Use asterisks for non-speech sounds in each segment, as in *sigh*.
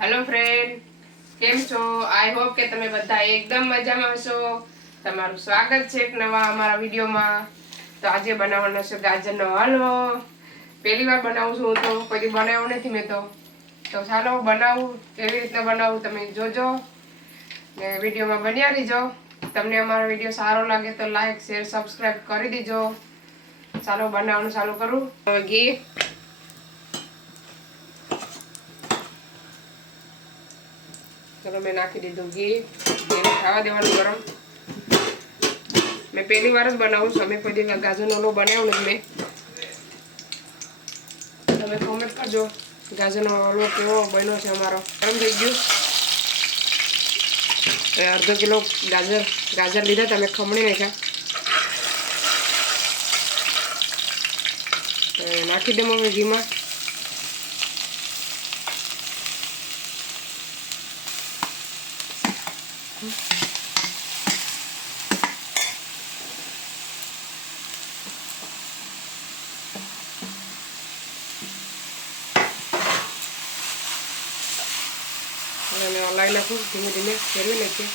Hello friend કેમ છો? I hope કે તમે બધા એકદમ મજામાં હશો. તમારું સ્વાગત છે એક નવા અમારા વિડીયોમાં. તો આજે બનાવવાનો છે ગાજરનો હલવો. પહેલી વાર બનાવું છું તો, કોઈ બનાવ્યો નથી મેં તો. તો ચાલો બનાવું, કેવી રીતના બનાવું તમે જોજો. ને વિડીયોમાં બન્યા રહીજો. તમને અમારો વીડિયો સારો લાગે તો લાઈક શેર સબસ્ક્રાઈબ કરી દીજો. ચાલો બનાવવાનું ચાલુ કરું. ઘી ચલો મેં નાખી દીધું ઘી. ઘીને ખાવા દેવાનું ગરમ. મેં પહેલી વાર જ બનાવું છું. અમે કોઈ ગાજરનો ઓલો બનાવ્યો નથી મેં. તમે કોમેન્ટ કરજો. ગાજરનો ઓલો કેવો બન્યો છે અમારો. ગરમ થઈ ગયું. અડધો કિલો ગાજર. ગાજર લીધા તમે ખમણી નાખ્યા. નાખી દઉં હવે ઘીમાં. અને હલાવી નાખું ધીમે ધીમે ફેરવી નાખીએ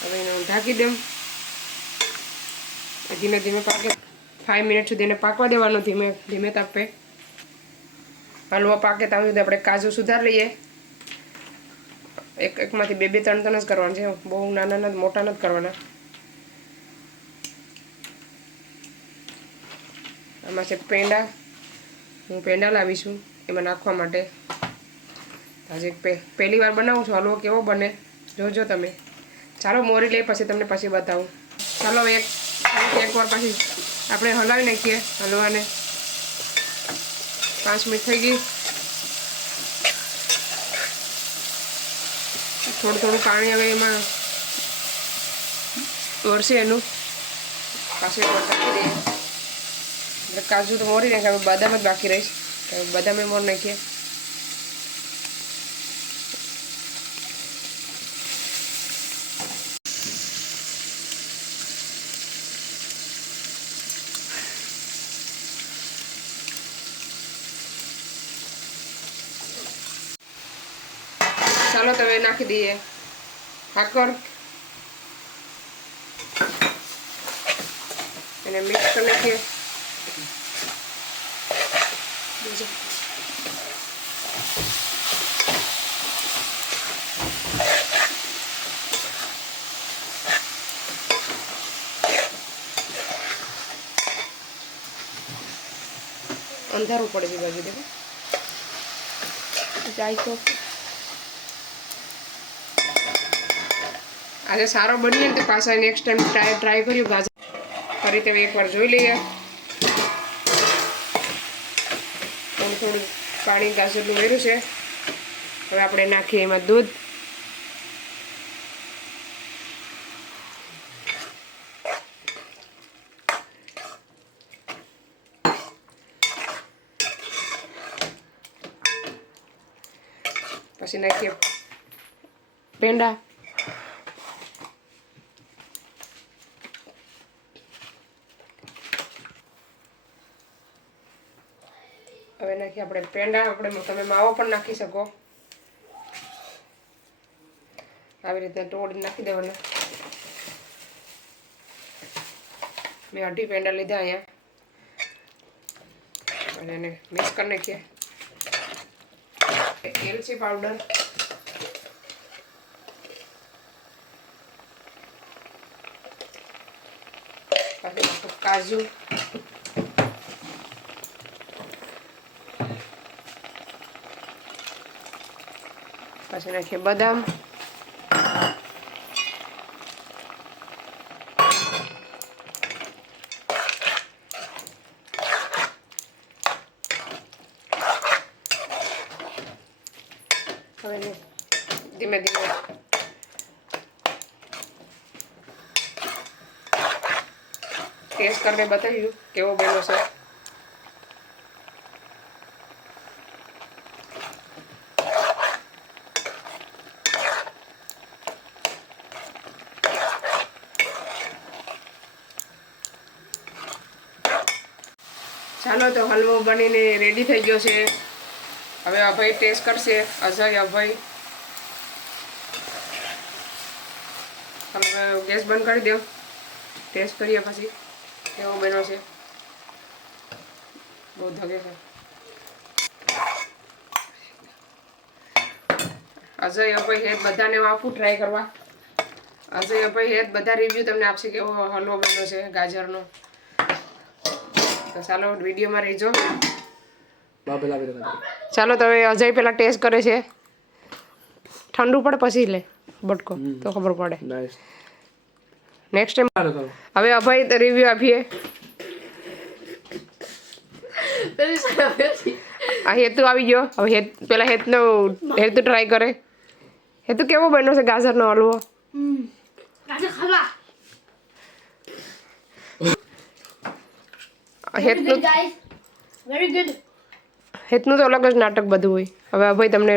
હવે એને ઢાંકી દઉં. ધીમે ધીમે પાકે. ફાઈવ મિનિટ સુધી એને પાકવા દેવાનું, ધીમે ધીમે તાપે. હલવો પાકે ત્યાં સુધી આપણે કાજુ સુધાર લઈએ. એક, એકમાંથી બે બે, ત્રણ ત્રણ જ કરવાના છે. બહુ નાના નથી, મોટા નથી કરવાના. આમાં છે પેંડા. હું પેંડા લાવીશું એમાં નાખવા માટે. આજે પહેલી વાર બનાવું છું. હલવો કેવો બને, જોજો તમે. ચાલો મોરી લઈ પછી તમને પછી બતાવું. ચાલો એક એક વાર પછી આપણે હલાવી નાખીએ હલવાને. પાંચ મિનિટ થઈ ગઈ. થોડું થોડું પાણી હવે એમાં વરસે એનું. એટલે કાજુ તો મોરી નાખે બદામ જ બાકી રહીશ. બદામે મોર નાખીએ. ચાલો તો હવે નાખી દઈએ હાકર એને મિક્સ કરી નાખીએ બીજું અંધારું પડે છે બાજુ દેખો જાય તો આજે સારો બન્યો ને તે પાછા નેક્સ્ટ ટાઈમ ટ્રાય ટ્રાય કર્યું ગાજર ફરી તમે એકવાર જોઈ લઈએ. થોડું થોડું પાણી ગાજરનું વેરું છે. હવે આપણે નાખીએ એમાં દૂધ. પછી નાખીએ પેંડા હવે નાખી આપણે પેંડા, આપણે તમે માવો પણ નાખી શકો. આવી રીતે તોડી નાખી દેવાના. મેં અઢી પેંડા લીધા અહીંયા. અને એને મિક્સ કરી નાખીએ. એલચી પાવડર. કાજુ. પછી નાખીએ બદામ હવે એને ધીમે ધીમે ટેસ્ટ કરીને બતાવ્યું કેવો બન્યો છે ચાલો તો હલવો બનીને રેડી થઈ ગયો છે. હવે અભય ટેસ્ટ કરશે. અજય, અભય. તમે ગેસ બંધ કરી દો. ટેસ્ટ કરીએ પછી. કેવો બન્યો છે? બહુ ધગે છે. અજય, અભય હેત બધાને હું આપું ટ્રાય કરવા. અજય, અભય હેત બધા રિવ્યૂ તમને આપશે કેવો હલવો બન્યો છે ગાજરનો. તો ચાલો વિડીયોમાં રહેજો. ચાલો તો હવે અજય પેલા ટેસ્ટ કરે છે. ઠંડુ પડે પછી લે બટકો તો ખબર પડે. નેક્સ્ટ ટાઈમ હવે અભય રિવ્યુ આપીએ. *laughs* આ હેતુ આવી ગયો. હવે હેત પેલા હેતનો હેતુ ટ્રાય કરે. હેતુ કેવો બન્યો છે ગાજરનો હલવો. હેતનું. Very good. હેતનું તો અલગ જ નાટક બધું હોય હવે અભય તમને.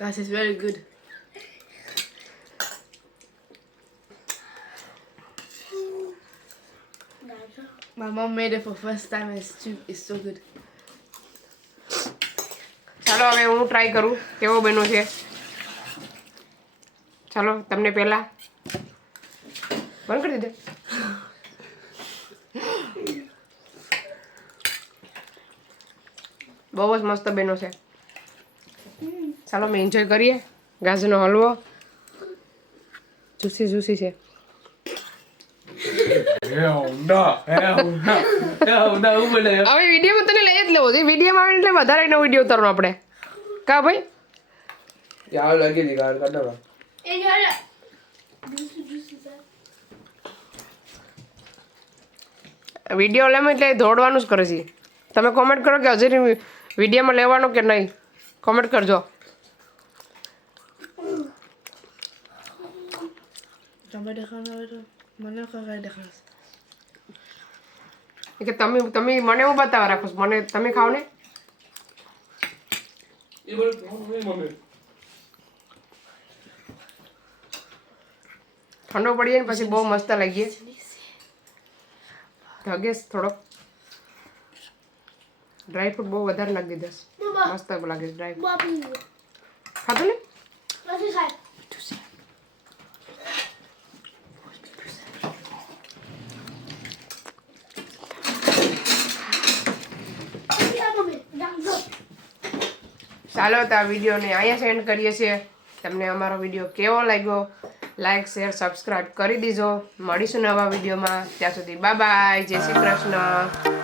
Guys, it's very good. My mom made it for first time and it's, too, it's so good. ચાલો હવે હું ટ્રાય કરું કેવો બન્યો છે ચાલો તમને પહેલા બંધ કરી દીધો બહુ જ મસ્ત બહેનો છે. ચાલો અમે એન્જોય કરીએ. ગાજરનો હલવો. જુસી જુસી છે. હેવ વિડીયોમાં તને લઈ જ લેવો છે. વિડીયોમાં આવે એટલે વધારે એનો વીડિયો ઉતારવાનો આપણે. કા ભાઈ? યાર લાગી દી ગાડ કાઢો. Juicy juicy વીડિયો લેમ એટલે દોડવાનું જ કરે છે. તમે કોમેન્ટ કરો કે હજી વિડીયોમાં લેવાનો કે નહીં? કોમેન્ટ કરજો. Kakak કે તમે તમે મને હું બતાવવા રાખો છો. મને તમે ખાવ ને? ઠંડો પડીએ ને પછી બહુ મસ્ત લાગીએ. ધગેસ થોડોક. ડ્રાય ફ્રૂટ બહુ વધારે દીધા Mama, મસ્ત લાગે ડ્રાય ફ્રૂટ ખાધું ને. ચાલો તો આ વિડીયોને અહીંયા સેન્ડ કરીએ છીએ. તમને અમારો વીડિયો કેવો લાગ્યો? લાઈક શેર સબસ્ક્રાઈબ કરી દીજો. મળીશું નવા વિડીયોમાં. ત્યાં સુધી બાય જય શ્રી કૃષ્ણ.